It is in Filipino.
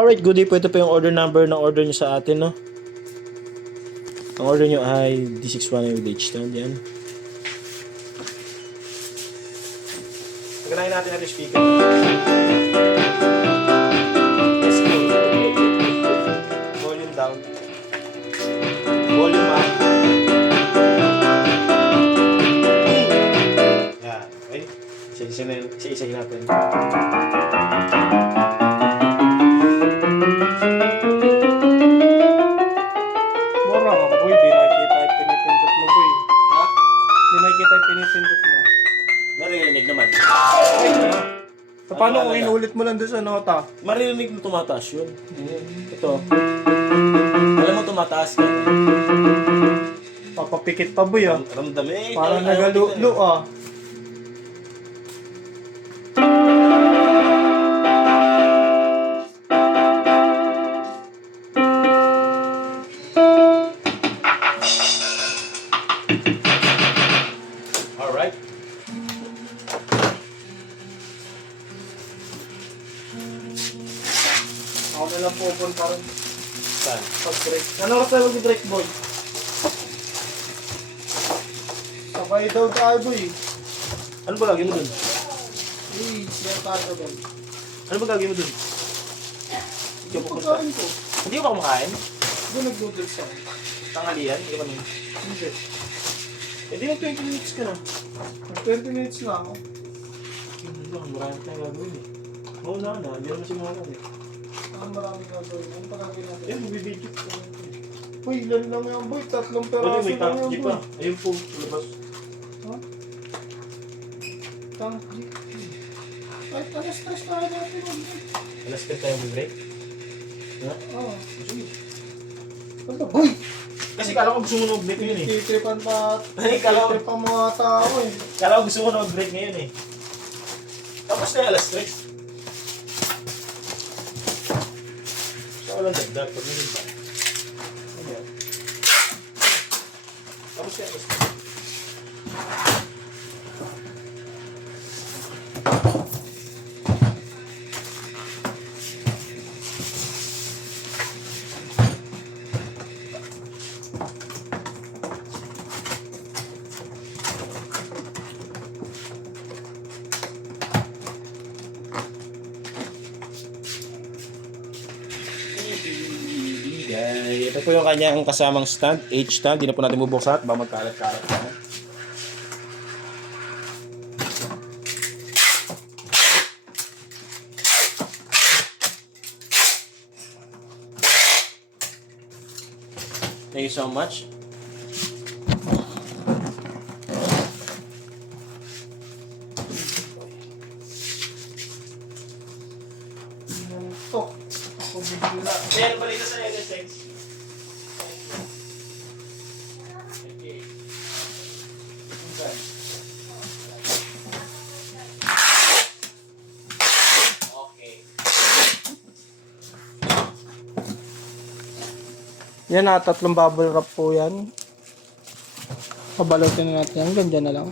Alright, good day po. Ito po yung order number na order nyo sa atin, no? Ang order nyo ay D61 with H-stand, yan. Pagkanahin natin yung speaker. Yes, go. Volume down. Volume up. Yan, okay? Isa-isahin natin. Mura ka, boy. Di nakikita yung pinipindot mo, boy. Ha? Di nakikita yung pinipindot mo. Maririnig naman. So, paano kung inulit mo lang doon sa nota? Maririnig na tumataas yun. Ito. Alam mo tumataas ka. Papapikit pa, boy, ah. Ramdam eh. Parang nagalulo, ah. Alright. Ako na lang pupon parang Saan? pag-break. Ano oras tayo mag-break, boy? Sabay daw tayo, boy. Ano ba gagawin mo dun? Uy, siya tayo doon. Ano ba gagawin mo dun? Hindi ka pupunta. Pagkain ko. Hindi ka ba kumakain? Doon nag-noodles ako. Tanghalian? Hindi ka ba nun? Hindi. Eh di mag 20 minutes ka na. 20 minutes na ako. Hindi lang, marami tayong gagawin eh. Oo na, hindi naman si Mara eh. Maraming gagawin. Ano pa gagawin natin? Yan, magbibidyo. Uy, ilan lang yan, boy. 3 Pwede peraso may lang tank yan, jeep boy. pa. Ayun po, labas. Ha? Tank jeep. Ay, stress tayo natin. Alas ka tayo mag-break? Ha? Oo. Sige. Ano, boy? Kasi kala ko gusto mo na mag-break ngayon eh. Titripan pa. Ay, kala ko. Titripan mga tao eh. Kala ko gusto mo na mag-break ngayon eh. Tapos na yung alas 3. So, walang dagdag. Pag meron ba? Ayan. Tapos na yung alas 3. Ito po yung kanyang kasamang stand, H-stand. Hindi na po natin bubuksan at baka magkalat-kalat na. Thank you so much. Ito. Ako bigla. Kaya balita sa NSX. Okay. Okay. Yan na, 3 bubble wrap po yan. Pabalutin na natin yan. Ganda na lang.